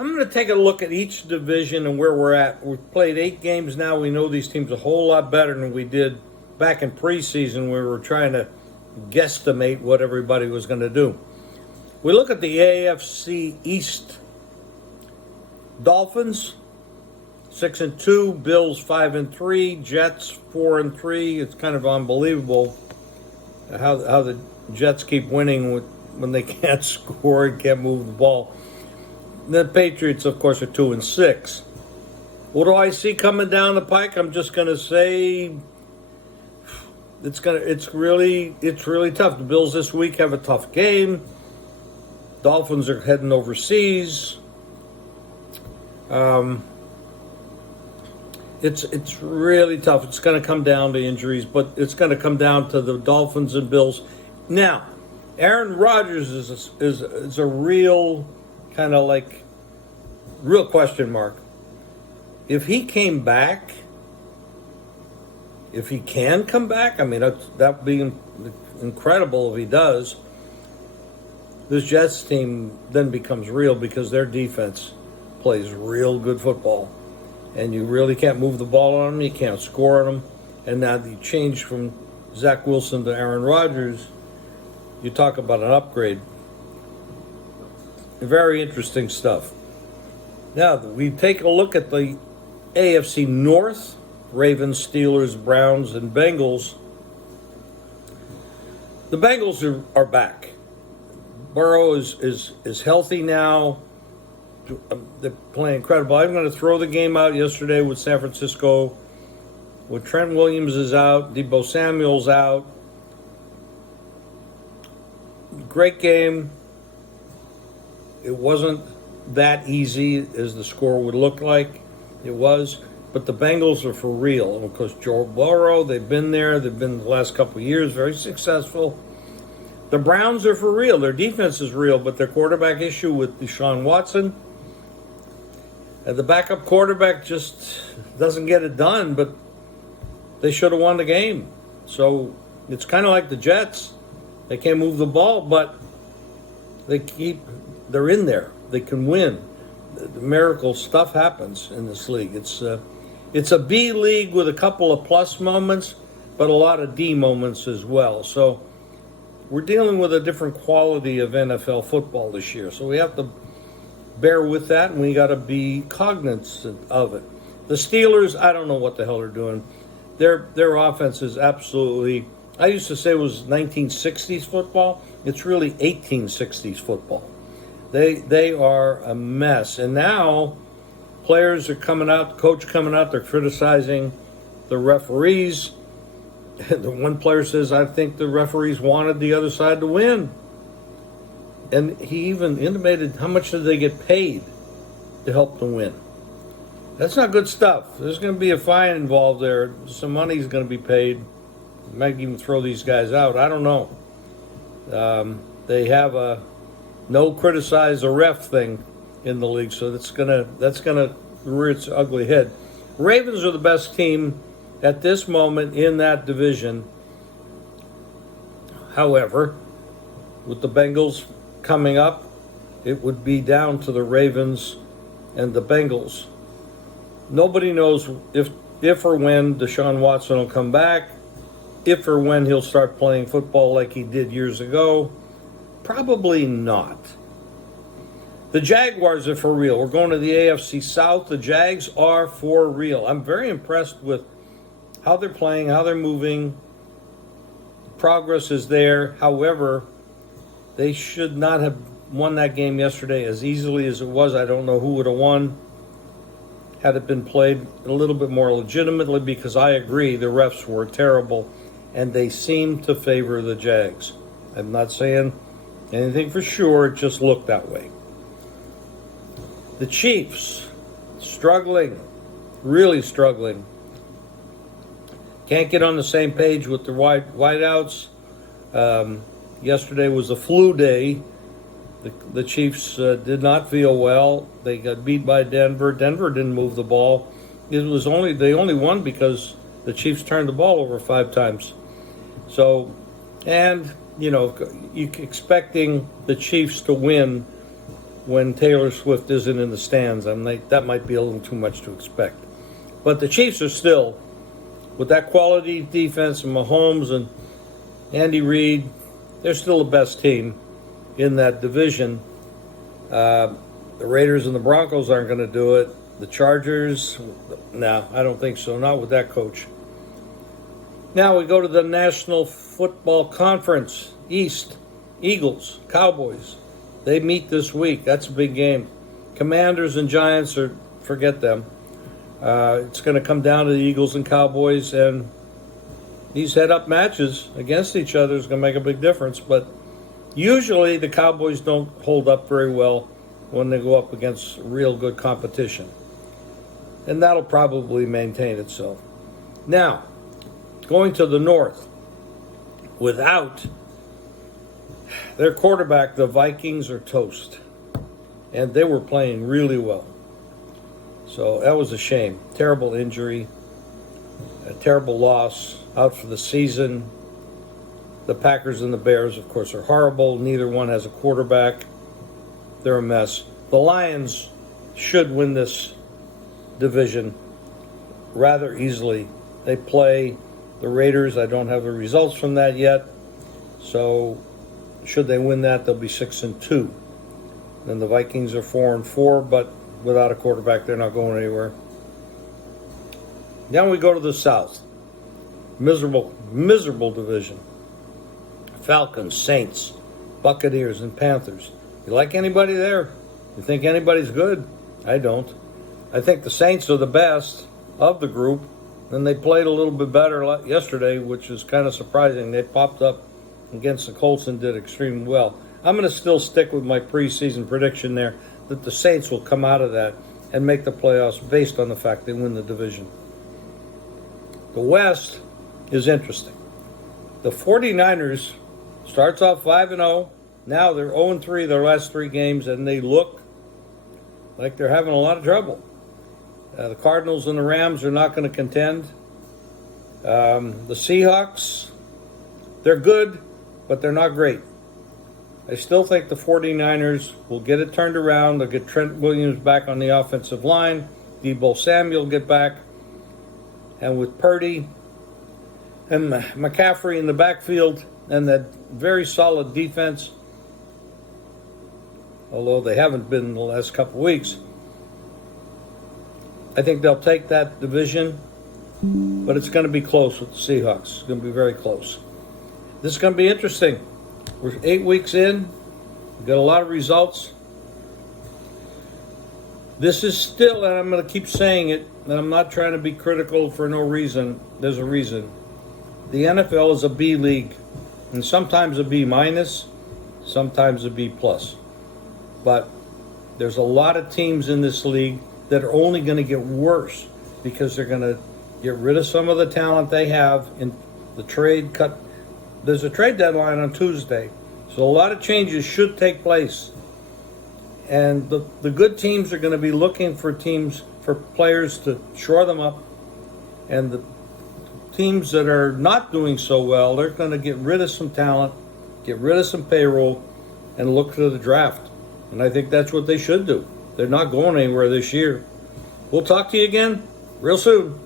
I'm going to take a look at each division and where we're at. We've played 8 games now. We know these teams a whole lot better than we did back in preseason where we were trying to guesstimate what everybody was going to do. We look at the AFC East. Dolphins 6-2, Bills 5-3, Jets 4-3. It's kind of unbelievable how the Jets keep winning when they can't score and can't move the ball. The Patriots, of course, are 2-6. What do I see coming down the pike? I'm just going to say it's really tough. The Bills this week have a tough game. Dolphins are heading overseas. It's really tough. It's going to come down to injuries, but it's going to come down to the Dolphins and Bills. Now, Aaron Rodgers is a real kind of like real question mark. If he came back, if he can come back, I mean that'd be incredible if he does. This Jets team then becomes real because their defense plays real good football. And you really can't move the ball on them. You can't score on them. And now you change from Zach Wilson to Aaron Rodgers. You talk about an upgrade. Very interesting stuff. Now, we take a look at the AFC North. Ravens, Steelers, Browns, and Bengals. The Bengals are back. Burrow is healthy now. They're playing incredible. I'm going to throw the game out yesterday with San Francisco. With Trent Williams is out, Deebo Samuel's out. Great game. It wasn't that easy as the score would look like. It was. But the Bengals are for real. And of course, Joe Burrow, they've been there. They've been the last couple of years very successful. The Browns are for real. Their defense is real, but their quarterback issue with Deshaun Watson. And the backup quarterback just doesn't get it done, but they should have won the game. So it's kind of like the Jets. They can't move the ball, but they're in there. They can win. The miracle stuff happens in this league. It's a B league with a couple of plus moments, but a lot of D moments as well. So we're dealing with a different quality of NFL football this year. So we have to bear with that, and we got to be cognizant of it. The Steelers, I don't know what the hell they're doing. Their offense is absolutely, I used to say it was 1960s football. It's really 1860s football. They are a mess. And now players are coming out, the coach coming out, they're criticizing the referees. The one player says, I think the referees wanted the other side to win. And he even intimated how much did they get paid to help them win. That's not good stuff. There's going to be a fine involved there. Some money's going to be paid. You might even throw these guys out. I don't know. They have a no criticize a ref thing in the league, so that's gonna rear its ugly head. Ravens are the best team at this moment in that division. However, with the Bengals coming up, it would be down to the Ravens and the Bengals. Nobody knows if or when Deshaun Watson will come back, if or when he'll start playing football like he did years ago. Probably not. The Jaguars are for real. We're going to the AFC South. The Jags are for real. I'm very impressed with how they're playing, how they're moving. Progress is there. However, they should not have won that game yesterday as easily as it was. I don't know who would have won had it been played a little bit more legitimately, because I agree the refs were terrible and they seemed to favor the Jags. I'm not saying anything for sure, it just looked that way. The Chiefs, struggling, really struggling. Can't get on the same page with the wideouts. Yesterday was a flu day. The Chiefs did not feel well. They got beat by Denver. Denver didn't move the ball. They only won because the Chiefs turned the ball over 5 times. So, and you expecting the Chiefs to win when Taylor Swift isn't in the stands. That might be a little too much to expect. But the Chiefs are still, with that quality defense and Mahomes and Andy Reid, they're still the best team in that division. The Raiders and the Broncos aren't going to do it. The Chargers, no, I don't think so. Not with that coach. Now we go to the National Football Conference East. Eagles, Cowboys. They meet this week. That's a big game. Commanders and Giants, forget them. It's going to come down to the Eagles and Cowboys, and these head-up matches against each other is going to make a big difference. But usually the Cowboys don't hold up very well when they go up against real good competition. And that'll probably maintain itself. Now, going to the North, without their quarterback, the Vikings are toast. And they were playing really well. So that was a shame. Terrible injury, a terrible loss, out for the season. The Packers and the Bears, of course, are horrible. Neither one has a quarterback. They're a mess. The Lions should win this division rather easily. They play the Raiders. I don't have the results from that yet. So should they win that, they'll be 6-2. Then the Vikings are 4-4, but without a quarterback, they're not going anywhere. Now we go to the South. Miserable division. Falcons, Saints, Buccaneers, and Panthers. You like anybody there? You think anybody's good? I don't. I think the Saints are the best of the group, and they played a little bit better yesterday, which is kind of surprising. They popped up against the Colts and did extremely well. I'm going to still stick with my preseason prediction there that the Saints will come out of that and make the playoffs based on the fact they win the division. The West is interesting. The 49ers starts off 5-0. Now they're 0-3 their last 3 games, and they look like they're having a lot of trouble. The Cardinals and the Rams are not going to contend. The Seahawks, they're good, but they're not great. I still think the 49ers will get it turned around. They'll get Trent Williams back on the offensive line. Deebo Samuel get back. And with Purdy and McCaffrey in the backfield and that very solid defense, although they haven't been in the last couple of weeks, I think they'll take that division, but it's going to be close with the Seahawks. It's going to be very close. This is going to be interesting. We're 8 weeks in. We've got a lot of results. This is still, and I'm going to keep saying it, and I'm not trying to be critical for no reason. There's a reason. The NFL is a B league, and sometimes a B minus, sometimes a B plus. But there's a lot of teams in this league that are only going to get worse because they're going to get rid of some of the talent they have in the trade cut. There's a trade deadline on Tuesday, so a lot of changes should take place. And the good teams are going to be looking for players to shore them up. And the teams that are not doing so well, they're going to get rid of some talent, get rid of some payroll, and look to the draft. And I think that's what they should do. They're not going anywhere this year. We'll talk to you again real soon.